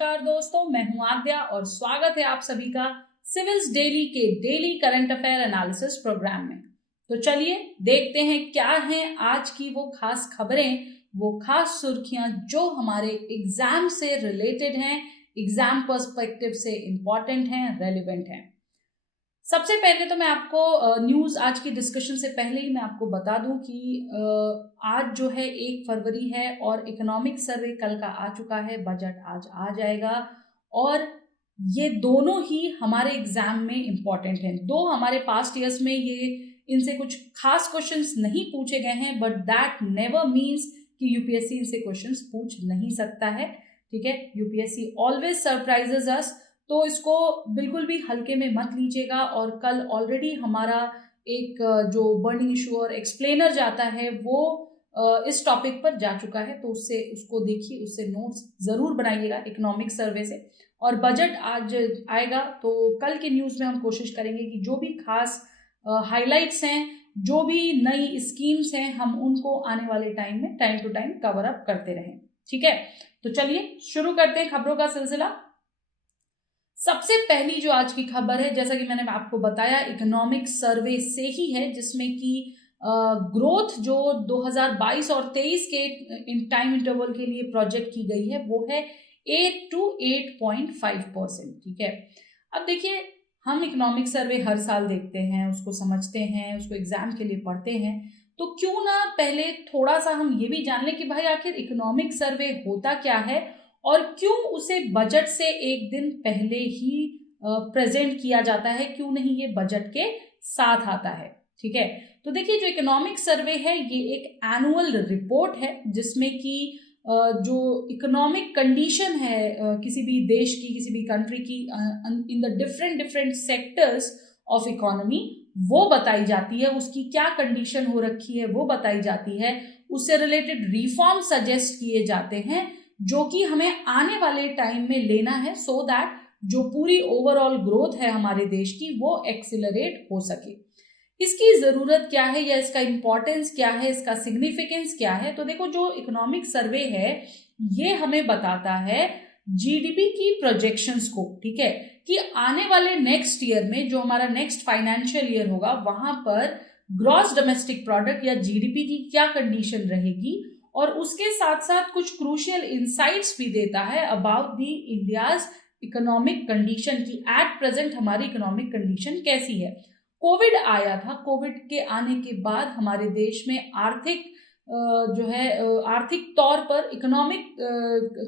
नमस्कार दोस्तों, मैं हूं आद्या और स्वागत है आप सभी का सिविल्स डेली के daily current affair analysis program में। तो चलिए देखते हैं क्या हैं आज की वो खास खबरें, वो खास सुर्खियां जो हमारे एग्जाम से रिलेटेड हैं, एग्जाम पर्सपेक्टिव से इंपॉर्टेंट हैं, रेलिवेंट हैं। सबसे पहले तो मैं आपको न्यूज़ आज की डिस्कशन से पहले ही मैं आपको बता दूं कि आज जो है 1 फरवरी है और इकोनॉमिक सर्वे कल का आ चुका है, बजट आज आ जाएगा और ये दोनों ही हमारे एग्जाम में इम्पॉर्टेंट हैं। दो हमारे पास्ट ईयर्स में ये इनसे कुछ खास क्वेश्चंस नहीं पूछे गए हैं, बट दैट नेवर मीन्स कि यूपीएससी इनसे क्वेश्चंस पूछ नहीं सकता है। ठीक है, यूपीएससी ऑलवेज सरप्राइजेस अस, तो इसको बिल्कुल भी हल्के में मत लीजिएगा। और कल ऑलरेडी हमारा एक जो बर्निंग इशू और एक्सप्लेनर जाता है वो इस टॉपिक पर जा चुका है, तो उसको देखिए, उससे नोट्स जरूर बनाइएगा इकोनॉमिक सर्वे से। और बजट आज आएगा तो कल के न्यूज़ में हम कोशिश करेंगे कि जो भी खास हाइलाइट्स हैं, जो भी नई स्कीम्स हैं, हम उनको आने वाले टाइम में time to time cover up करते रहें। ठीक है, तो चलिए शुरू करते हैं खबरों का सिलसिला। सबसे पहली जो आज की खबर है, जैसा कि मैंने आपको बताया, इकोनॉमिक सर्वे से ही है, जिसमें कि ग्रोथ जो 2022 और 23 के टाइम इंटरवल के लिए प्रोजेक्ट की गई है वो है 8 to 8.5%। ठीक है, अब देखिए, हम इकोनॉमिक सर्वे हर साल देखते हैं, उसको समझते हैं, उसको एग्जाम के लिए पढ़ते हैं, तो क्यों ना पहले थोड़ा सा हम ये भी जान लें कि भाई आखिर इकोनॉमिक सर्वे होता क्या है और क्यों उसे बजट से एक दिन पहले ही प्रेजेंट किया जाता है, क्यों नहीं ये बजट के साथ आता है। ठीक है, तो देखिए, जो इकोनॉमिक सर्वे है ये एक एनुअल रिपोर्ट है जिसमें कि जो इकोनॉमिक कंडीशन है किसी भी देश की, किसी भी कंट्री की in the different sectors of economy वो बताई जाती है, उसकी क्या कंडीशन हो रखी है वो बताई जाती है, उससे रिलेटेड रिफॉर्म सजेस्ट किए जाते हैं जो कि हमें आने वाले टाइम में लेना है, सो दैट जो पूरी ओवरऑल ग्रोथ है हमारे देश की वो एक्सिलरेट हो सके। इसकी जरूरत क्या है या इसका इंपॉर्टेंस क्या है, इसका सिग्निफिकेंस क्या है? तो देखो, जो इकोनॉमिक सर्वे है ये हमें बताता है जीडीपी की प्रोजेक्शंस को। ठीक है, कि आने वाले नेक्स्ट ईयर में, जो हमारा नेक्स्ट फाइनेंशियल ईयर होगा, वहां पर ग्रॉस डोमेस्टिक प्रोडक्ट या जीडीपी की क्या कंडीशन रहेगी, और उसके साथ साथ कुछ क्रूशियल इंसाइट्स भी देता है about the India's economic condition की एट प्रेजेंट हमारी इकोनॉमिक कंडीशन कैसी है। कोविड आया था, कोविड के आने के बाद हमारे देश में आर्थिक जो है आर्थिक तौर पर इकोनॉमिक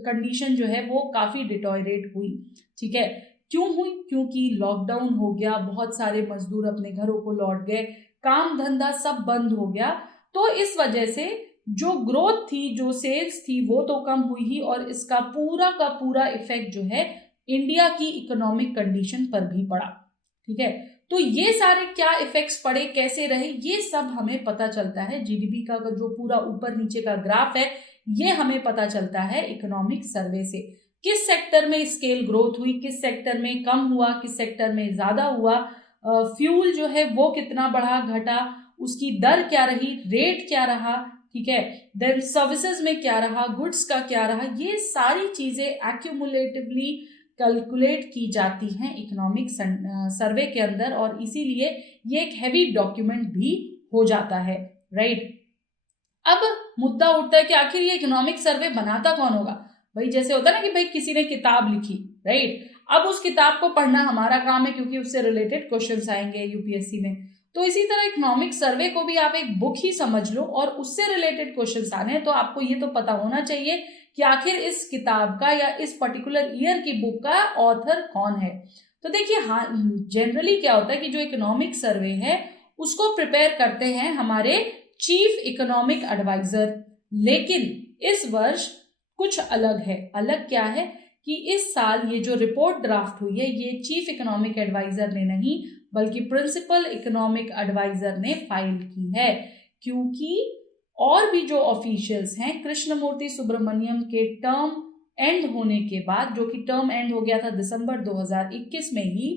कंडीशन जो है वो काफी डिटोरेट हुई। ठीक है, क्यों हुई? क्योंकि लॉकडाउन हो गया, बहुत सारे मजदूर अपने घरों को लौट गए, काम धंधा सब बंद हो गया, तो इस वजह से जो ग्रोथ थी, जो सेल्स थी, वो तो कम हुई ही, और इसका पूरा का पूरा इफेक्ट जो है इंडिया की इकोनॉमिक कंडीशन पर भी पड़ा। ठीक है, तो ये सारे क्या इफेक्ट्स पड़े, कैसे रहे, ये सब हमें पता चलता है। जीडीपी का जो पूरा ऊपर नीचे का ग्राफ है ये हमें पता चलता है इकोनॉमिक सर्वे से। किस सेक्टर में स्केल ग्रोथ हुई, किस सेक्टर में कम हुआ, किस सेक्टर में ज्यादा हुआ, फ्यूल जो है वो कितना बढ़ा घटा, उसकी दर क्या रही, रेट क्या रहा। ठीक है, देन सर्विसेज में क्या रहा, गुड्स का क्या रहा, ये सारी चीजें एक्यूमुलेटिवली कैलकुलेट की जाती हैं इकोनॉमिक सर्वे के अंदर, और इसीलिए ये एक हैवी डॉक्यूमेंट भी हो जाता है। राइट, अब मुद्दा उठता है कि आखिर ये इकोनॉमिक सर्वे बनाता कौन होगा। भाई जैसे होता है ना कि भाई किसी ने किताब लिखी, राइट, अब उस किताब को पढ़ना हमारा काम है क्योंकि उससे रिलेटेड क्वेश्चंस आएंगे यूपीएससी में। तो इसी तरह इकोनॉमिक सर्वे को भी आप एक बुक ही समझ लो और उससे रिलेटेड क्वेश्चंस आने हैं, तो आपको ये तो पता होना चाहिए कि आखिर इस किताब का या इस पर्टिकुलर ईयर की बुक का ऑथर कौन है। तो देखिए, हाँ, जनरली क्या होता है कि जो इकोनॉमिक सर्वे है उसको प्रिपेयर करते हैं हमारे चीफ इकोनॉमिक एडवाइजर, लेकिन इस वर्ष कुछ अलग है। अलग क्या है कि इस साल ये जो रिपोर्ट ड्राफ्ट हुई है ये चीफ इकोनॉमिक एडवाइजर ने नहीं बल्कि प्रिंसिपल इकोनॉमिक एडवाइजर ने फाइल की है, क्योंकि और भी जो ऑफिशियल्स हैं, कृष्णमूर्ति सुब्रमण्यम के टर्म एंड होने के बाद, जो कि टर्म एंड हो गया था दिसंबर 2021 में ही,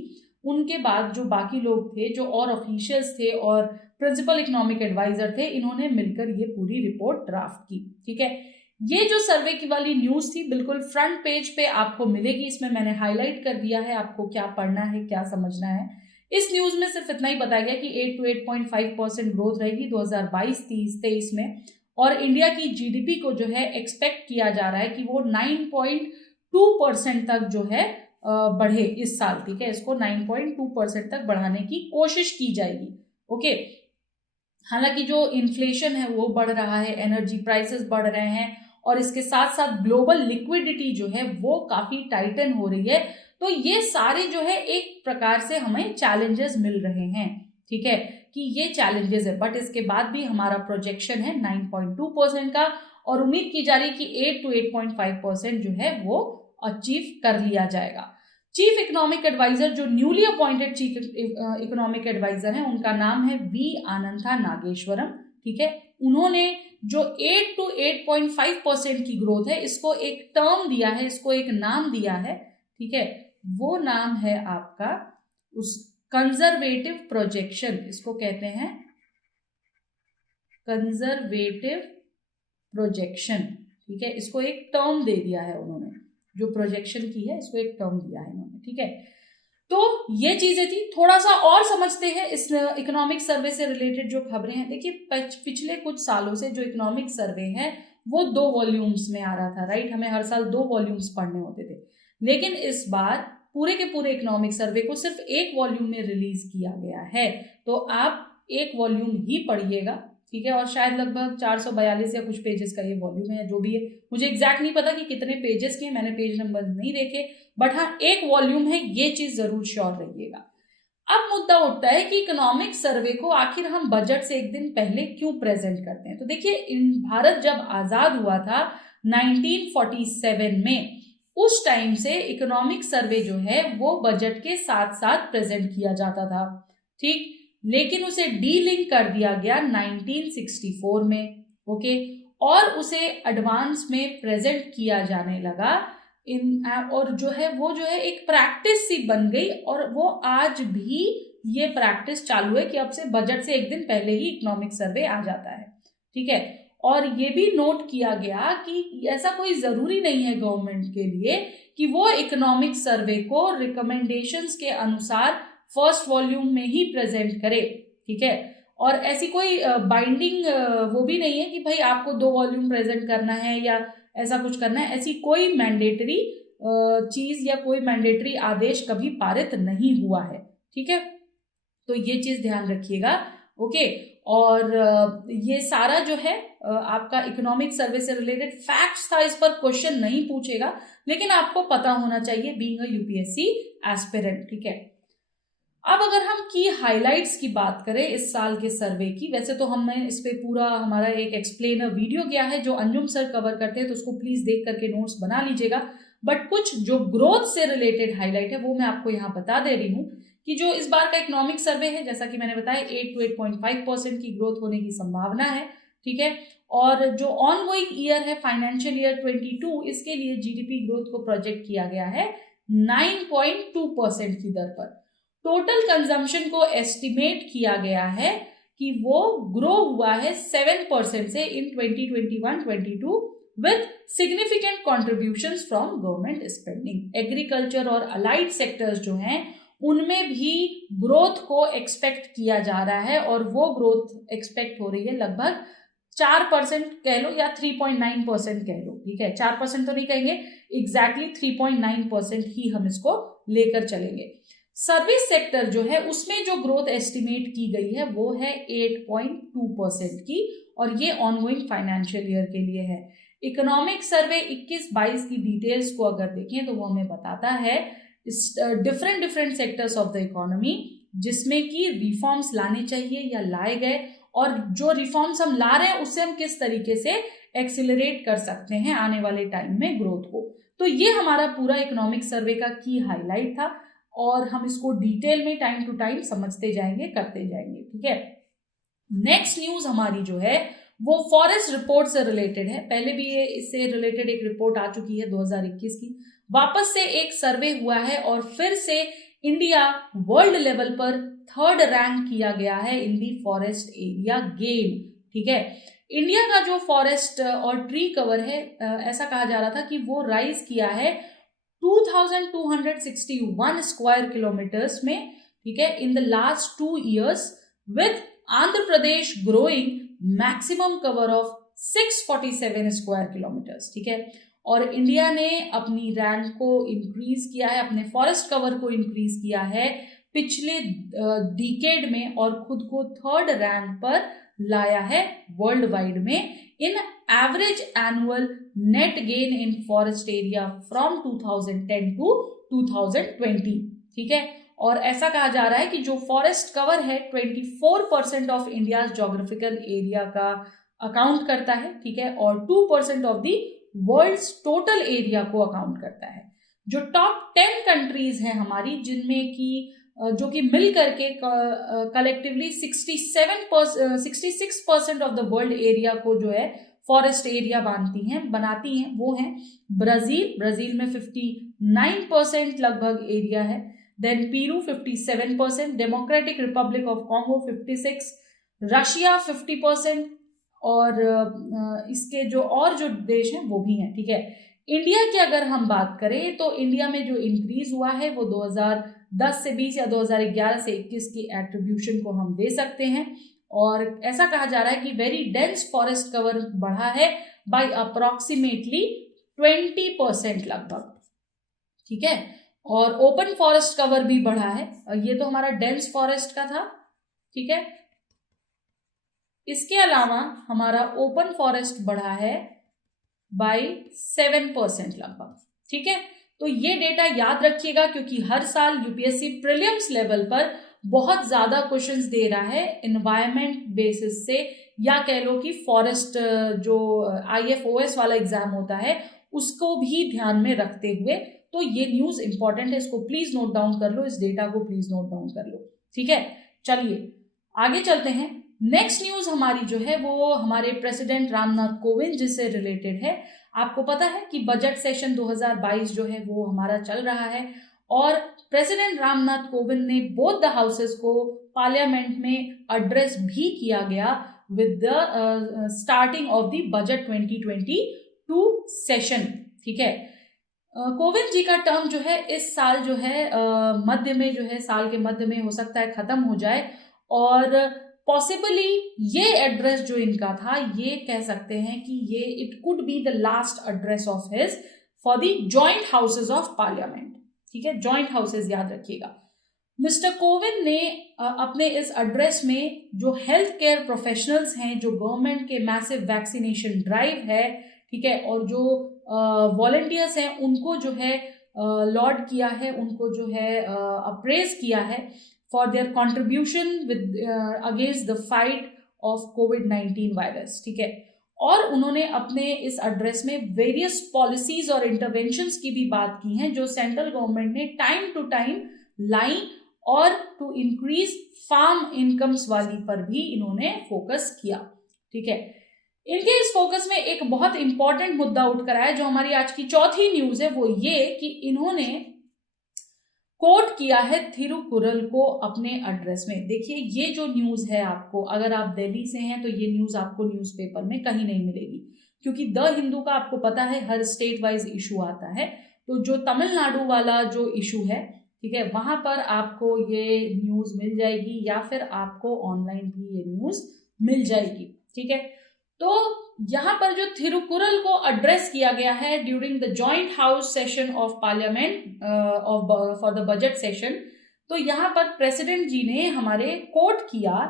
उनके बाद जो बाकी लोग थे, जो और ऑफिशियल्स थे और प्रिंसिपल इकोनॉमिक एडवाइजर थे, इन्होंने मिलकर ये पूरी रिपोर्ट ड्राफ्ट की। ठीक है, ये जो सर्वे की वाली न्यूज थी बिल्कुल फ्रंट पेज पे आपको मिलेगी, इसमें मैंने हाईलाइट कर दिया है आपको क्या पढ़ना है, क्या समझना है। इस न्यूज में सिर्फ इतना ही बताया गया कि 8 to 8.5% ग्रोथ रहेगी 2022-23 में, और इंडिया की जीडीपी को जो है एक्सपेक्ट किया जा रहा है कि वो 9.2% तक जो है बढ़े इस साल, ठीक है। इसको 9.2% तक बढ़ाने की कोशिश की जाएगी, ओके। हालांकि जो इन्फ्लेशन है वो बढ़ रहा है, एनर्जी प्राइसेस बढ़ रहे हैं, और इसके साथ साथ ग्लोबल लिक्विडिटी जो है वो काफी टाइटन हो रही है। तो ये सारे जो है एक प्रकार से हमें चैलेंजेस मिल रहे हैं, ठीक है, कि ये चैलेंजेस है। बट इसके बाद भी हमारा प्रोजेक्शन है 9.2% का, और उम्मीद की जा रही है कि 8 to 8.5% जो है वो अचीव कर लिया जाएगा। चीफ इकोनॉमिक एडवाइजर, जो newly appointed chief economic adviser हैं, उनका नाम है वी अनंता नागेश्वरम, ठीक है। उन्होंने जो 8 to 8.5% की ग्रोथ है, इसको एक टर्म दिया है, इसको एक नाम दिया है, ठीक है। वो नाम है आपका उस कंजर्वेटिव प्रोजेक्शन, इसको कहते हैं कंजर्वेटिव प्रोजेक्शन, ठीक है। इसको एक टर्म दे दिया है उन्होंने, जो प्रोजेक्शन की है इसको एक टर्म दिया है इन्होंने, ठीक है। तो ये चीजें थी। थोड़ा सा और समझते हैं इस इकोनॉमिक सर्वे से रिलेटेड जो खबरें हैं। देखिए पिछले कुछ सालों से जो इकोनॉमिक सर्वे है वो 2 वॉल्यूम्स में आ रहा था, राइट। हमें हर साल 2 वॉल्यूम्स पढ़ने होते थे, लेकिन इस बार पूरे के पूरे इकोनॉमिक सर्वे को सिर्फ 1 वॉल्यूम में रिलीज किया गया है। तो आप 1 वॉल्यूम ही पढ़िएगा, ठीक है। और शायद लगभग 442 या कुछ पेजेस का ये वॉल्यूम है, जो भी है, मुझे एग्जैक्ट नहीं पता कि कितने पेजेस के, मैंने पेज नंबर नहीं देखे, बट हाँ 1 वॉल्यूम है, ये चीज जरूर श्योर रहिएगा। अब मुद्दा उठता है कि इकोनॉमिक सर्वे को आखिर हम बजट से एक दिन पहले क्यों प्रेजेंट करते हैं। तो देखिए भारत जब आजाद हुआ था 1947 में, उस टाइम से इकोनॉमिक सर्वे जो है वो बजट के साथ साथ प्रेजेंट किया जाता था, ठीक। लेकिन उसे डीलिंक कर दिया गया 1964 में, ओके, और उसे एडवांस में प्रेजेंट किया जाने लगा और जो है वो जो है एक प्रैक्टिस सी बन गई, और वो आज भी ये प्रैक्टिस चालू है कि अब से बजट से एक दिन पहले ही इकोनॉमिक सर्वे आ जाता है, ठीक है। और ये भी नोट किया गया कि ऐसा कोई जरूरी नहीं है गवर्नमेंट के लिए कि वो इकोनॉमिक सर्वे को रिकमेंडेशंस के अनुसार फर्स्ट वॉल्यूम में ही प्रेजेंट करे, ठीक है। और ऐसी कोई बाइंडिंग वो भी नहीं है कि भाई आपको 2 वॉल्यूम प्रेजेंट करना है या ऐसा कुछ करना है। ऐसी कोई मैंडेटरी चीज या कोई मैंडेटरी आदेश कभी पारित नहीं हुआ है, ठीक है। तो ये चीज ध्यान रखिएगा, ओके। और ये सारा जो है आपका इकोनॉमिक सर्वे से रिलेटेड फैक्ट्स था, इस पर क्वेश्चन नहीं पूछेगा, लेकिन आपको पता होना चाहिए बीइंग अ यूपीएससी एस्पिरेंट, ठीक है। अब अगर हम की हाइलाइट्स की बात करें इस साल के सर्वे की, वैसे तो हमने इस पे पूरा हमारा एक एक्सप्लेनर वीडियो किया है जो अंजुम सर कवर करते हैं, तो उसको प्लीज देख करके नोट्स बना लीजिएगा। बट कुछ जो ग्रोथ से रिलेटेड हाईलाइट है वो मैं आपको यहाँ बता दे रही हूँ कि जो इस बार का इकोनॉमिक सर्वे है, जैसा कि मैंने बताया 8 to 8.5% की ग्रोथ होने की संभावना है, ठीक है। और जो ऑन गोइंग ईयर है फाइनेंशियल ईयर 22, इसके लिए जीडीपी ग्रोथ को प्रोजेक्ट किया गया है 9.2% की दर पर। टोटल कंजम्पशन को एस्टिमेट किया गया है कि वो ग्रो हुआ है 7% से इन 2021-22 with significant contributions from government spending. Agriculture और अलाइड सेक्टर्स जो हैं उनमें भी ग्रोथ को एक्सपेक्ट किया जा रहा है, और वो ग्रोथ एक्सपेक्ट हो रही है लगभग 4% कह लो या 3.9% कह लो, ठीक है। 4% तो नहीं कहेंगे, एग्जैक्टली 3.9% ही हम इसको लेकर चलेंगे। सर्विस सेक्टर जो है उसमें जो ग्रोथ एस्टिमेट की गई है वो है 8.2% की, और ये ऑनगोइंग फाइनेंशियल ईयर के लिए है। इकोनॉमिक सर्वे 21-22 की डिटेल्स को अगर देखें तो वो हमें बताता है different sectors of the economy जिसमें कि रिफॉर्म्स लाने चाहिए या लाए गए, और जो रिफॉर्म्स हम ला रहे हैं उससे हम किस तरीके से एक्सिलरेट कर सकते हैं आने वाले टाइम में ग्रोथ को। तो ये हमारा पूरा इकोनॉमिक सर्वे का की हाईलाइट था, और हम इसको डिटेल में टाइम टू टाइम समझते जाएंगे, करते जाएंगे, ठीक है। नेक्स्ट न्यूज हमारी जो है वो फॉरेस्ट रिपोर्ट से रिलेटेड है। पहले भी ये इससे रिलेटेड एक रिपोर्ट आ चुकी है 2021 की, वापस से एक सर्वे हुआ है और फिर से इंडिया वर्ल्ड लेवल पर 3rd रैंक किया गया है इन दी फॉरेस्ट एरिया गेन, ठीक है। इंडिया का जो फॉरेस्ट और ट्री कवर है, ऐसा कहा जा रहा था कि वो राइज किया है 2261 स्क्वायर किलोमीटर्स में, ठीक है, in the last 2 years, with Andhra Pradesh growing maximum cover of 647 square kilometres, ठीक है। और इंडिया ने अपनी रैंक को इंक्रीज किया है, अपने फॉरेस्ट कवर को इंक्रीज किया है पिछले डिकेड में, और खुद को 3rd रैंक पर लाया है वर्ल्ड वाइड में in average annual net gain in forest area from 2010 to 2020, ठीक है। और ऐसा कहा जा रहा है कि जो फॉरेस्ट कवर है 24% ऑफ इंडिया जोग्राफिकल एरिया का अकाउंट करता है, ठीक है, और 2% of the world's total area को अकाउंट करता है। जो टॉप 10 कंट्रीज हैं हमारी, जिनमें की जो कि मिल करके collectively 66% of the world area को जो है फॉरेस्ट एरिया बनाती हैं, वो हैं ब्राजील में 59% लगभग एरिया है, then Peru 57%, Democratic Republic of Congo 56%, Russia 50%, और इसके जो देश हैं वो भी हैं, ठीक है। इंडिया की अगर हम बात करें तो इंडिया में जो इंक्रीज हुआ है वो 2010 से 20 या 2011 से 21 की एट्रीब्यूशन को हम दे सकते हैं। और ऐसा कहा जा रहा है कि वेरी डेंस फॉरेस्ट कवर बढ़ा है बाय अप्रोक्सीमेटली 20% लगभग, ठीक है। और ओपन फॉरेस्ट कवर भी बढ़ा है, ये तो हमारा डेंस फॉरेस्ट का था, ठीक है। इसके अलावा हमारा ओपन फॉरेस्ट बढ़ा है बाय 7% लगभग, ठीक है। तो ये डेटा याद रखिएगा, क्योंकि हर साल यूपीएससी प्रीलिम्स लेवल पर बहुत ज्यादा क्वेश्चंस दे रहा है एनवायरमेंट बेसिस से, या कह लो कि फॉरेस्ट जो IFOS वाला एग्जाम होता है उसको भी ध्यान में रखते हुए। तो ये न्यूज इंपॉर्टेंट है, इसको प्लीज नोट डाउन कर लो, इस डेटा को प्लीज नोट डाउन कर लो, ठीक है। चलिए आगे चलते हैं। नेक्स्ट न्यूज हमारी जो है वो हमारे प्रेसिडेंट रामनाथ कोविंद जी से रिलेटेड है। आपको पता है कि बजट सेशन 2022 जो है वो हमारा चल रहा है, और प्रेसिडेंट रामनाथ कोविंद ने बोथ द हाउसेस को पार्लियामेंट में एड्रेस भी किया गया with the starting of the budget 2022 session, ठीक है। कोविंद जी का टर्म जो है इस साल जो है मध्य में जो है, साल के मध्य में हो सकता है खत्म हो जाए, और पॉसिबली ये एड्रेस जो इनका था, ये कह सकते हैं कि ये it could be the last address of his for the joint houses of parliament, ठीक है। जॉइंट हाउसेज याद रखिएगा। मिस्टर कोविंद ने अपने इस एड्रेस में जो हेल्थ केयर प्रोफेशनल्स हैं, जो गवर्नमेंट के मैसिव वैक्सीनेशन ड्राइव है, ठीक है, और जो वॉलंटियर्स हैं उनको जो है लॉर्ड किया है, उनको जो है अप्रेज किया है for their contribution with against the fight of covid virus, ठीक है। और उन्होंने अपने इस एड्रेस में वेरियस पॉलिसीज और इंटरवेंशंस की भी बात की हैं जो सेंट्रल गवर्नमेंट ने टाइम टू टाइम लाई, और टू इंक्रीज फार्म इनकम्स वाली पर भी इन्होंने फोकस किया, ठीक है। इनके इस फोकस में एक बहुत इंपॉर्टेंट मुद्दा उठ कर आया, जो हमारी आज की चौथी न्यूज है, वो ये कि इन्होंने कोट किया है थिरुकुरल को अपने एड्रेस में। देखिए ये जो न्यूज है, आपको अगर आप दिल्ली से हैं तो ये न्यूज आपको न्यूज़पेपर में कहीं नहीं मिलेगी, क्योंकि द हिंदू का आपको पता है हर स्टेट वाइज इशू आता है। तो जो तमिलनाडु वाला जो इशू है, ठीक है, वहां पर आपको ये न्यूज मिल जाएगी, या फिर आपको ऑनलाइन भी ये न्यूज मिल जाएगी, ठीक है। तो यहाँ पर जो थिरुकुरल को एड्रेस किया गया है during the joint house session of parliament for the budget session, तो यहाँ पर प्रेसिडेंट जी ने हमारे कोट किया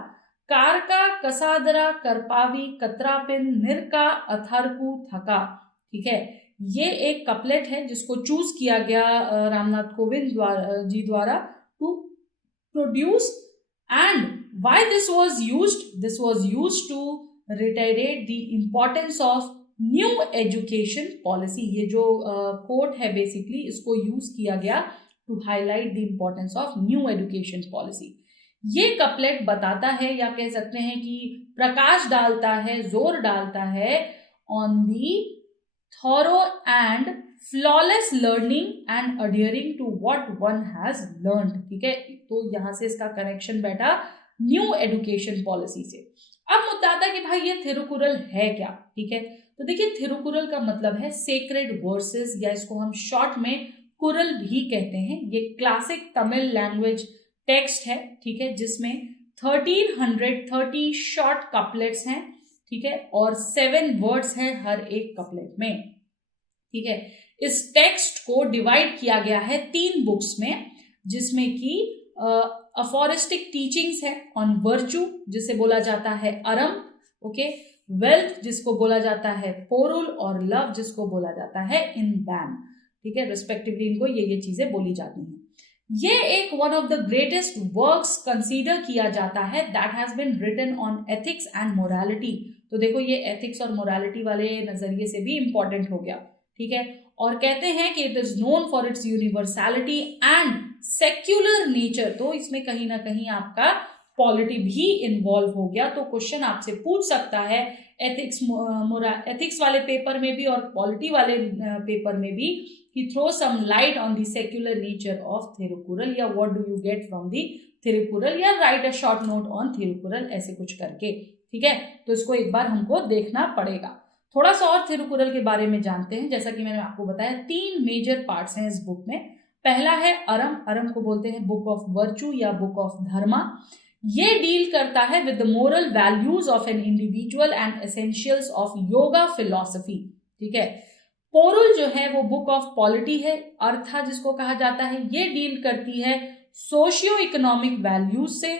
कारका कसादरा करपावी कतरापिन निरका अथारकू थका, ठीक है। ये एक कपलेट है जिसको चूज किया गया रामनाथ कोविंद जी द्वारा to produce, and why this was used to reiterate the importance of new education policy। ये जो कोट है बेसिकली इसको यूज किया गया to highlight the importance of new education policy. ये कपलेट बताता है, या कह सकते हैं कि प्रकाश डालता है, जोर डालता है on the thorough and flawless learning and adhering to what one has learned, ठीक है। तो यहां से इसका कनेक्शन बैठा न्यू एजुकेशन पॉलिसी से। अब मुद्दा आता है कि भाई ये थिरुकुरल है क्या, ठीक है। तो देखिए थिरुकुरल का मतलब है सेक्रेड वर्सेस, या इसको हम शॉर्ट में कुरल भी कहते हैं। ये क्लासिक तमिल लैंग्वेज टेक्स्ट है, ठीक है, जिसमें 1330 शॉर्ट कपलेट्स हैं, ठीक है, और 7 वर्ड्स हैं हर एक कपलेट में, ठीक है। इस टेक्स्ट को डिवाइड किया गया है 3 बुक्स में, जिसमें कि अफोरिस्टिक टीचिंग्स है ऑन वर्च्यू, जिसे बोला जाता है अरम, ओके, वेल्थ जिसको बोला जाता है पोरुल, और लव जिसको बोला जाता है इनबैन, ठीक है, रिस्पेक्टिवली इनको ये चीजें बोली जाती हैं। ये एक one of the greatest works consider किया जाता है that has been written on ethics and morality. तो देखो ये एथिक्स और मोरालिटी वाले नजरिए से भी इंपॉर्टेंट हो गया, ठीक है। और कहते हैं कि it is known for its universality and secular nature. तो इसमें कहीं ना कहीं आपका पॉलिटी भी इन्वॉल्व हो गया। तो क्वेश्चन आपसे पूछ सकता है एथिक्स वाले पेपर में भी और पॉलिटी वाले पेपर में भी कि throw some light on the secular nature of Thirukkural, या what do you get from the Thirukkural, या write a short note on Thirukkural, ऐसे कुछ करके, ठीक है। तो इसको एक बार हमको देखना पड़ेगा। थोड़ा सा और थिरुकुरल के बारे में जानते हैं। जैसा कि मैंने आपको बताया 3 मेजर पार्ट्स हैं इस बुक में। पहला है अरम, अरम को बोलते हैं बुक ऑफ वर्च्यू या बुक ऑफ धर्मा। ये डील करता है with the moral values of an individual and essentials of yoga philosophy, ठीक है। पोरुल जो है वो बुक ऑफ पॉलिटी है, अर्था जिसको कहा जाता है, ये डील करती है सोशियो इकोनॉमिक वैल्यूज से,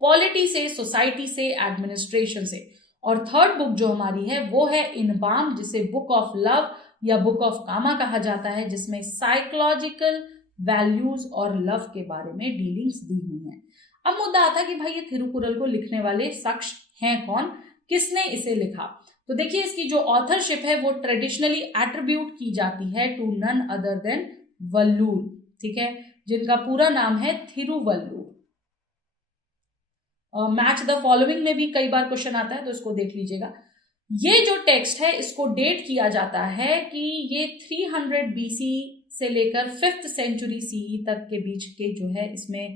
पॉलिटी से, सोसाइटी से, एडमिनिस्ट्रेशन से। और थर्ड बुक जो हमारी है वो है इनबाम, जिसे बुक ऑफ लव या बुक ऑफ कामा कहा जाता है, जिसमें साइकोलॉजिकल वैल्यूज और लव के बारे में डीलिंग्स दी हुई हैं। अब मुद्दा आता है कि भाई ये थिरुकुरल को लिखने वाले शख्स हैं कौन, किसने इसे लिखा। तो देखिए इसकी जो ऑथरशिप है वो ट्रेडिशनली एट्रीब्यूट की जाती है to none other than Valluvar, ठीक है, जिनका पूरा नाम है थिरुवल्लुर। मैच द फॉलोइंग में भी कई बार क्वेश्चन आता है, तो इसको देख लीजिएगा। ये जो टेक्स्ट है इसको डेट किया जाता है कि ये 300 BC से लेकर 5th सेंचुरी CE तक के बीच के जो है इसमें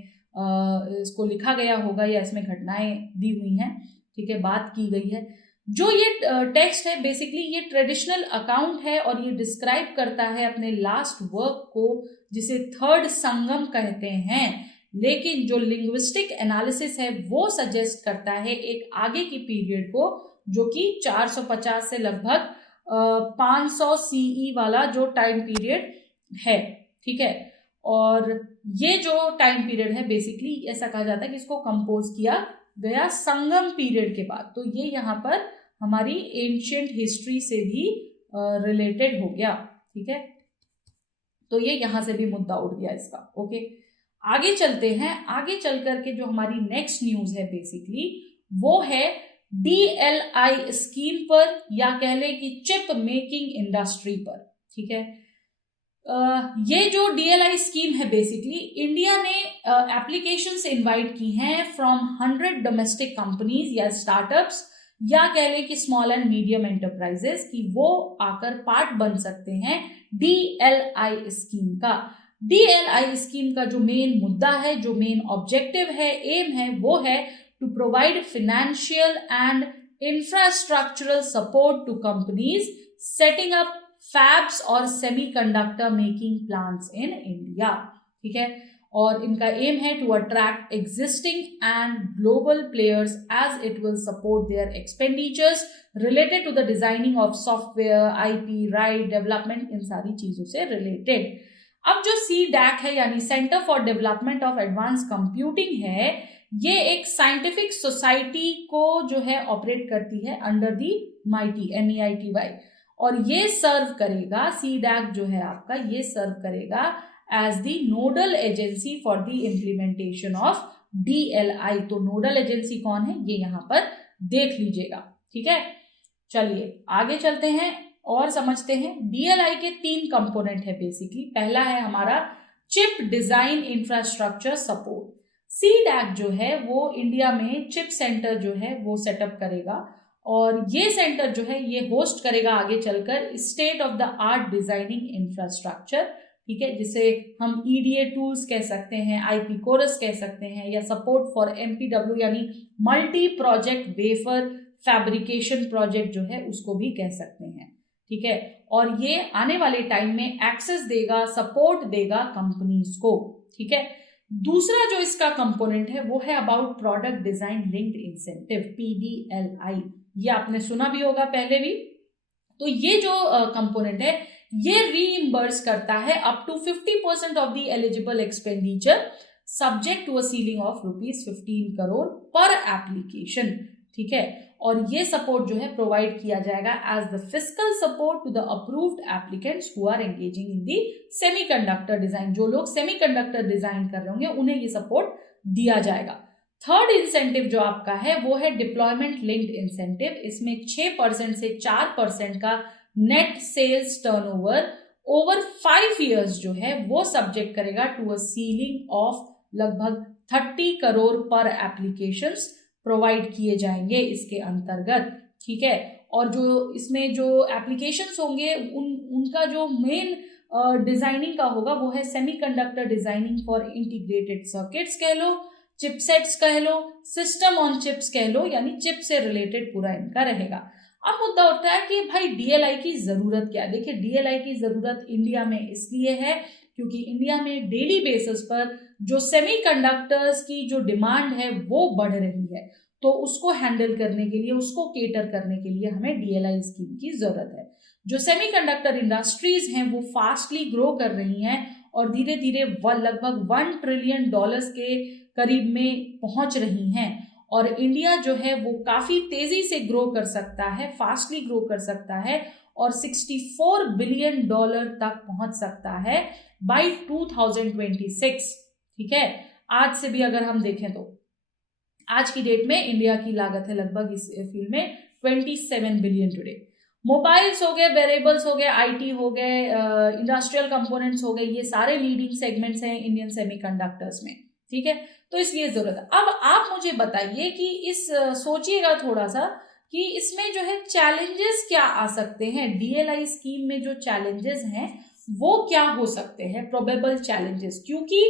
इसको लिखा गया होगा, या इसमें घटनाएं दी हुई हैं, ठीक है, बात की गई है। जो ये टेक्स्ट है बेसिकली ये ट्रेडिशनल अकाउंट है और ये डिस्क्राइब करता है अपने लास्ट वर्क को, जिसे थर्ड संगम कहते हैं। लेकिन जो लिंग्विस्टिक एनालिसिस है वो सजेस्ट करता है एक आगे की पीरियड को, जो कि 450 से लगभग 500 CE वाला जो टाइम पीरियड है, ठीक है। और ये जो टाइम पीरियड है बेसिकली ऐसा कहा जाता है कि इसको कंपोज किया गया संगम पीरियड के बाद। तो ये यहाँ पर हमारी एंशिएंट हिस्ट्री से भी रिलेटेड हो गया, ठीक है। तो ये यहां से भी मुद्दा उठ गया इसका, ओके। आगे चलते हैं। आगे चल करके जो हमारी नेक्स्ट न्यूज है बेसिकली वो है DLI स्कीम पर, या कह ले कि चिप मेकिंग इंडस्ट्री पर, ठीक है। ये जो DLI स्कीम है बेसिकली इंडिया ने एप्लीकेशंस इनवाइट की हैं फ्रॉम 100 डोमेस्टिक कंपनीज या स्टार्टअप्स, या कह ले कि स्मॉल एंड मीडियम एंटरप्राइजेस, की वो आकर पार्ट बन सकते हैं DLI स्कीम का। DLI स्कीम का जो मेन मुद्दा है, जो मेन ऑब्जेक्टिव है, एम है, वो है to provide financial and infrastructural support to companies setting up fabs और semiconductor making plants in India, ठीक है। और इनका एम है to attract existing and global players as it will support their expenditures related to the designing of software, IP, right, development, इन सारी चीजों से रिलेटेड। अब जो CDAC है यानी centre for development of advance computing है, ये एक साइंटिफिक सोसाइटी को जो है ऑपरेट करती है अंडर दी MITY, MEITY, और ये सर्व करेगा, CDAC जो है आपका, ये सर्व करेगा as the nodal agency for the implementation of DLI। तो नोडल एजेंसी कौन है ये यहां पर देख लीजिएगा, ठीक है। चलिए आगे चलते हैं और समझते हैं। DLI के 3 कंपोनेंट है बेसिकली। पहला है हमारा chip design infrastructure support. CDAC जो है वो इंडिया में चिप सेंटर जो है वो सेटअप करेगा, और ये सेंटर जो है ये होस्ट करेगा आगे चलकर state of the art designing infrastructure, ठीक है, जिसे हम EDA टूल्स कह सकते हैं, IP कोरस कह सकते हैं, या सपोर्ट फॉर MPW यानी multi project wafer fabrication project जो है उसको भी कह सकते हैं। ठीक है, और ये आने वाले टाइम में एक्सेस देगा, सपोर्ट देगा कंपनीज को। ठीक है, दूसरा जो इसका कंपोनेंट है वो है about product design linked incentive, PDLI। ये आपने सुना भी होगा पहले भी। तो ये जो कंपोनेंट है ये रीइंबर्स करता है up to 50% of the eligible expenditure subject to a ceiling of ₹15 crore पर एप्लीकेशन। ठीक है, और ये सपोर्ट जो है प्रोवाइड किया जाएगा as the fiscal support to the approved applicants who are engaging in the semiconductor design. जो लोग सेमीकंडक्टर डिजाइन कर रहे होंगे उन्हें ये सपोर्ट दिया जाएगा। थर्ड इंसेंटिव जो आपका है वो है डिप्लॉयमेंट लिंक्ड इंसेंटिव। इसमें 6% से 4% का net sales turnover over 5 years जो है वो सब्जेक्ट करेगा टू अ सीलिंग ऑफ लगभग 30 करोड़ पर एप्लीकेशंस प्रोवाइड किए जाएंगे इसके अंतर्गत। ठीक है, और जो इसमें जो एप्लीकेशंस होंगे उनका जो मेन डिजाइनिंग का होगा वो है semiconductor designing for integrated circuits कह लो, चिपसेट्स कह लो, सिस्टम ऑन चिप्स कह लो, यानी चिप से रिलेटेड पूरा इनका रहेगा। अब मुद्दा होता है कि भाई DLI की जरूरत क्या है। देखिए, DLI की जरूरत इंडिया में इसलिए है क्योंकि इंडिया में डेली बेसिस पर जो सेमीकंडक्टर्स की जो डिमांड है वो बढ़ रही है, तो उसको हैंडल करने के लिए, उसको केटर करने के लिए हमें DLI स्कीम की जरूरत है। जो सेमीकंडक्टर इंडस्ट्रीज हैं वो फास्टली ग्रो कर रही हैं और धीरे धीरे लगभग $1 ट्रिलियन के करीब में पहुंच रही हैं, और इंडिया जो है वो काफी तेजी से ग्रो कर सकता है, फास्टली ग्रो कर सकता है और $64 बिलियन तक पहुंच सकता है बाय 2026। ठीक है, आज से भी अगर हम देखें तो आज की डेट में इंडिया की लागत है लगभग इस फील्ड में 27 बिलियन टुडे। मोबाइल्स हो गए, वेरेबल्स हो गए, IT हो गए, इंडस्ट्रियल कंपोनेंट्स हो गए, ये सारे लीडिंग सेगमेंट्स हैं इंडियन सेमीकंडक्टर्स में। ठीक है, तो इसलिए जरूरत है। अब आप मुझे बताइए कि इस सोचिएगा थोड़ा सा कि इसमें जो है चैलेंजेस क्या आ सकते हैं। DLI स्कीम में जो चैलेंजेस हैं वो क्या हो सकते हैं, प्रोबेबल चैलेंजेस, क्योंकि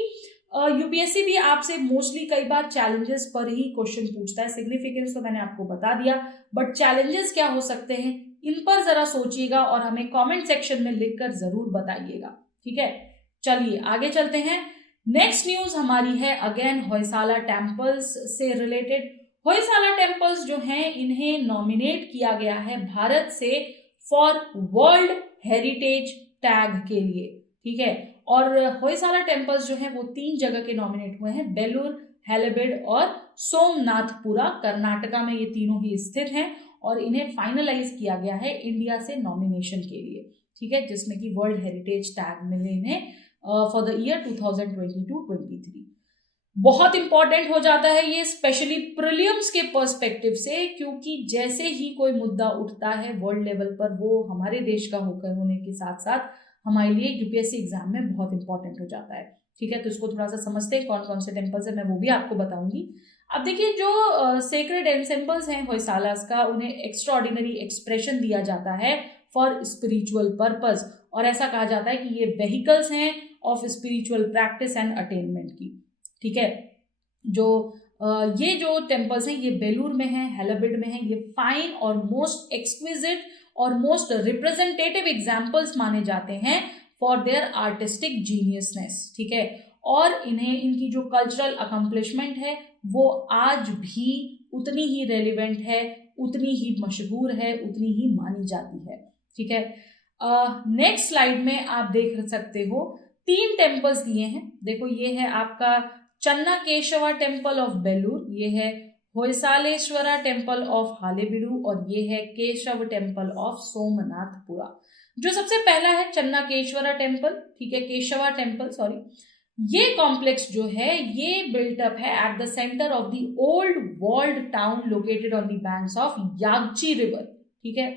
UPSC भी आपसे मोस्टली कई बार चैलेंजेस पर ही क्वेश्चन पूछता है। सिग्निफिकेंस तो मैंने आपको बता दिया, बट चैलेंजेस क्या हो सकते हैं इन पर जरा सोचिएगा और हमें कमेंट सेक्शन में लिखकर जरूर बताइएगा। ठीक है, चलिए आगे चलते हैं। नेक्स्ट न्यूज हमारी है अगेन होयसाला टेम्पल्स से रिलेटेड। होयसाला टेम्पल्स जो हैं इन्हें नॉमिनेट किया गया है भारत से फॉर वर्ल्ड हेरिटेज टैग के लिए। ठीक है, और होयसाला टेम्पल्स जो हैं वो 3 जगह के नॉमिनेट हुए हैं, बेलूर, हैलेबिड और सोमनाथपुरा। कर्नाटका में ये तीनों ही स्थित हैं और इन्हें फाइनलाइज किया गया है इंडिया से नॉमिनेशन के लिए। ठीक है, जिसमें कि वर्ल्ड हेरिटेज टैग मिले इन्हें फॉर द ईयर 2022-23। बहुत इंपॉर्टेंट हो जाता है ये स्पेशली प्रीलिम्स के पर्सपेक्टिव से, क्योंकि जैसे ही कोई मुद्दा उठता है वर्ल्ड लेवल पर वो हमारे देश का होकर होने के साथ साथ हमारे लिए UPSC एग्जाम में बहुत इंपॉर्टेंट हो जाता है। ठीक है, तो इसको थोड़ा सा समझते हैं कौन कौन से टेम्पल्स है, मैं वो भी आपको बताऊंगी। अब देखिए, जो सेक्रेड एंसेम्बल्स हैं होयसालास का, उन्हें एक्स्ट्राऑर्डिनरी एक्सप्रेशन दिया जाता है फॉर स्पिरिचुअल पर्पस, और ऐसा कहा जाता है कि ये व्हीकल्स हैं of spiritual practice and attainment की। ठीक है, जो ये जो टेम्पल्स हैं ये बेलूर में है, हैलेबिड में है। ये फाइन और मोस्ट एक्सक्विजिट और मोस्ट रिप्रेजेंटेटिव एग्जाम्पल्स माने जाते हैं फॉर देयर आर्टिस्टिक जीनियसनेस। ठीक है, और इन्हें इनकी जो कल्चरल अकम्पलिशमेंट है वो आज भी उतनी ही रेलिवेंट है, उतनी ही मशहूर है, उतनी ही मानी जाती है। ठीक है, नेक्स्ट स्लाइड में आप देख सकते हो 3 टेम्पल्स दिए हैं। देखो, ये है आपका चन्नाकेशवा टेम्पल ऑफ बेलूर, ये है होयसालेश्वरा टेम्पल ऑफ हालेबिडु और ये है केशव टेम्पल ऑफ सोमनाथपुरा। जो सबसे पहला है चन्नाकेशवरा टेम्पल, ठीक है, केशवा टेम्पल सॉरी, ये कॉम्प्लेक्स जो है ये बिल्ट अप है at the centre of the old walled town located on the banks of Yagachi river. ठीक है,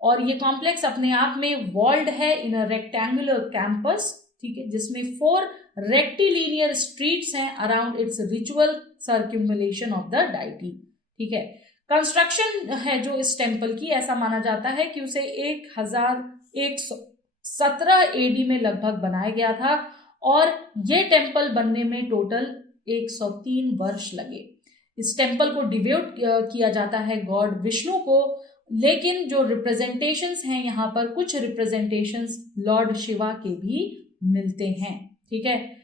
और ये कॉम्प्लेक्स अपने आप में वॉल्ड है इन अ रेक्टेंगुलर कैंपस। ठीक है, जिसमें 4 रेक्टिलिनियर स्ट्रीट्स हैं around its ritual circumambulation of the deity. ठीक है, कंस्ट्रक्शन है जो इस टेम्पल की, ऐसा माना जाता है कि उसे 1100 17 एडी में लगभग बनाया गया था और ये टेम्पल बनने में टोटल 103 वर्ष लगे। इस टेम्पल को डिवोट किया जाता है गॉड विष्णु को, लेकिन जो रिप्रेजेंटेशंस हैं यहाँ पर, कुछ रिप्रेजेंटेशंस लॉर्ड शिवा के भी मिलते हैं। ठीक है,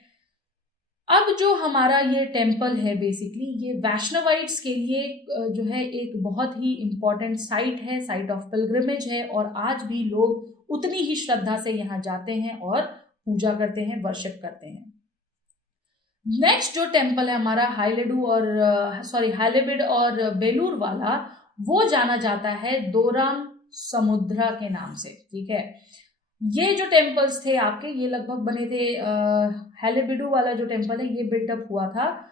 अब जो हमारा ये टेम्पल है बेसिकली ये वैष्णवाइट्स के लिए जो है एक बहुत ही इम्पॉर्टेंट साइट है, साइट ऑफ पिलग्रिमेज है, और आज भी लोग उतनी ही श्रद्धा से यहाँ जाते हैं और पूजा करते हैं, वर्शिप करते हैं। नेक्स्ट जो टेम्पल है हमारा हाइलेबिड और बेलूर वाला, वो जाना जाता है दोराम समुद्रा के नाम से। ठीक है, ये जो टेम्पल्स थे आपके, ये लगभग बने थे, हाइलेबिडु वाला जो टेम्पल है ये बिल्टअप हुआ था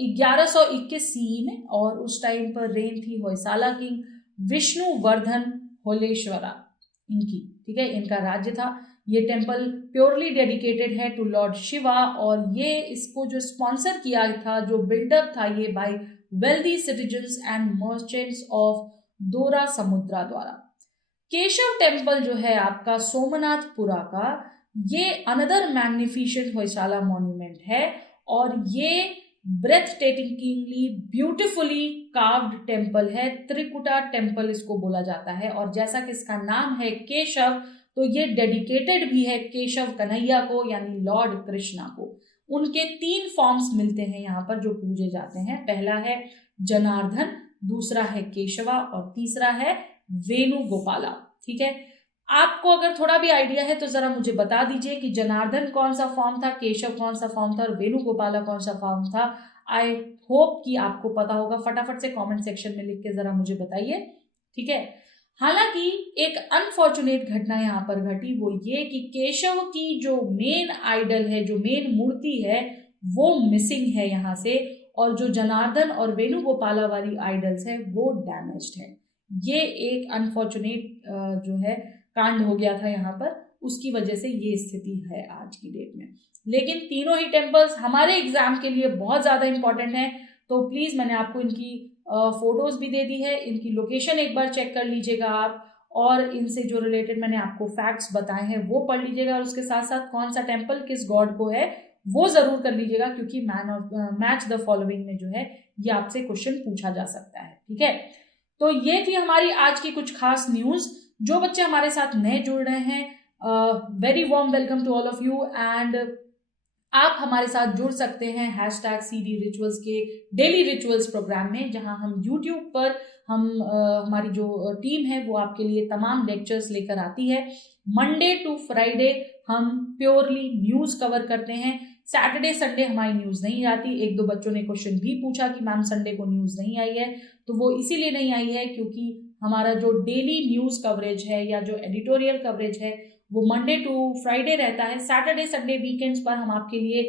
1121 CE में, और उस टाइम पर रेन थी होयसाला किंग विष्णुवर्धन होलेश्वरा इनकी। ठीक है, इनका राज्य था। ये टेम्पल प्योरली डेडिकेटेड है टू लॉर्ड शिवा, और ये इसको जो स्पॉन्सर किया था, जो बिल्डअप था ये by wealthy citizens and merchants of Dorasamudra द्वारा। केशव टेम्पल जो है आपका सोमनाथपुरा का, ये अनदर मैग्निफिसेंट होयसाला मॉन्यूमेंट है, और ये ब्रेथ टेकिंगली ब्यूटिफुली कार्व्ड टेम्पल है। त्रिकुटा टेम्पल इसको बोला जाता है, और जैसा कि इसका नाम है केशव, तो ये डेडिकेटेड भी है केशव कन्हैया को, यानी लॉर्ड कृष्णा को। उनके 3 फॉर्म्स मिलते हैं यहाँ पर जो पूजे जाते हैं। पहला है जनार्दन, दूसरा है केशवा, और तीसरा है वेणुगोपाला। ठीक है, आपको अगर थोड़ा भी आइडिया है तो जरा मुझे बता दीजिए कि जनार्दन कौन सा फॉर्म था, केशव कौन सा फॉर्म था, और वेणुगोपाला कौन सा फॉर्म था। आई होप कि आपको पता होगा, फटाफट से कमेंट सेक्शन में लिख के जरा मुझे बताइए। ठीक है, हालांकि एक अनफॉर्चुनेट घटना यहाँ पर घटी, वो ये कि केशव की जो मेन आइडल है, जो मेन मूर्ति है, वो मिसिंग है यहाँ से, और जो जनार्दन और वेणुगोपाला वाली आइडल्स है वो डैमेज्ड है। ये एक अनफॉर्चुनेट जो है कांड हो गया था यहाँ पर, उसकी वजह से ये स्थिति है आज की डेट में। लेकिन तीनों ही टेम्पल्स हमारे एग्जाम के लिए बहुत ज़्यादा इंपॉर्टेंट हैं, तो प्लीज़ मैंने आपको इनकी फोटोज़ भी दे दी है, इनकी लोकेशन एक बार चेक कर लीजिएगा आप, और इनसे जो रिलेटेड मैंने आपको फैक्ट्स बताए हैं वो पढ़ लीजिएगा, और उसके साथ साथ कौन सा टेम्पल किस गॉड को है वो ज़रूर कर लीजिएगा, क्योंकि मैच द फॉलोइंग में जो है ये आपसे क्वेश्चन पूछा जा सकता है। ठीक है, तो ये थी हमारी आज की कुछ खास न्यूज़। जो बच्चे हमारे साथ नए जुड़ रहे हैं, very warm welcome to all of you, and आप हमारे साथ जुड़ सकते हैं #CD रिचुअल्स के डेली रिचुअल्स प्रोग्राम में, जहां हम यूट्यूब पर हमारी जो टीम है वो आपके लिए तमाम लेक्चर्स लेकर आती है। मंडे टू फ्राइडे हम प्योरली न्यूज़ कवर करते हैं, सैटरडे संडे हमारी न्यूज़ नहीं आती। 1-2 बच्चों ने क्वेश्चन भी पूछा कि मैम संडे को न्यूज़ नहीं आई है, तो वो इसीलिए नहीं आई है क्योंकि हमारा जो डेली न्यूज़ कवरेज है या जो एडिटोरियल कवरेज है वो मंडे टू फ्राइडे रहता है। सैटरडे संडे वीकेंड्स पर हम आपके लिए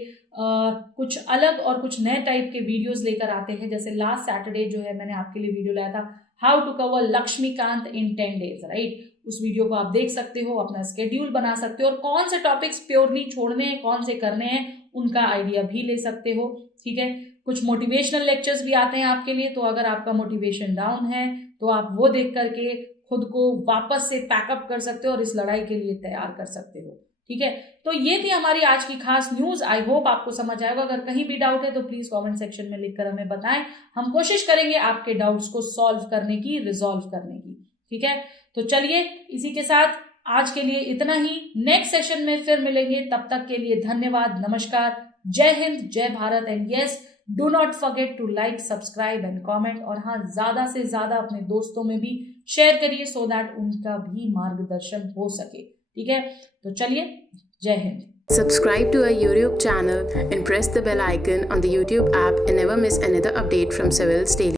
कुछ अलग और कुछ नए टाइप के वीडियोस लेकर आते हैं। जैसे लास्ट सैटरडे जो है मैंने आपके लिए वीडियो लाया था how to cover Laxmikanth in 10 days, right. उस वीडियो को आप देख सकते हो, अपना स्केड्यूल बना सकते हो, और कौन से टॉपिक्स प्योरली छोड़ने हैं, कौन से करने हैं, उनका आइडिया भी ले सकते हो। ठीक है, कुछ मोटिवेशनल लेक्चर्स भी आते हैं आपके लिए, तो अगर आपका मोटिवेशन डाउन है तो आप वो देख करके खुद को वापस से पैकअप कर सकते हो और इस लड़ाई के लिए तैयार कर सकते हो। ठीक है, तो ये थी हमारी आज की खास न्यूज़। आई होप आपको समझ आएगा। अगर कहीं भी डाउट है तो प्लीज कमेंट सेक्शन में लिखकर हमें बताएं, हम कोशिश करेंगे आपके डाउट्स को सॉल्व करने की, रिजॉल्व करने की। ठीक है, तो चलिए इसी के साथ आज के लिए इतना ही। नेक्स्ट सेशन में फिर मिलेंगे, तब तक के लिए धन्यवाद, नमस्कार, जय हिंद, जय Bharat, and yes, do not forget to like, subscribe and comment. और हाँ, ज्यादा से ज्यादा अपने दोस्तों में भी शेयर करिए सो दैट उनका भी मार्गदर्शन हो सके। ठीक है, तो चलिए, जय Hind. Subscribe to our YouTube channel and press the bell icon on the YouTube app and never miss another update from Civils Daily.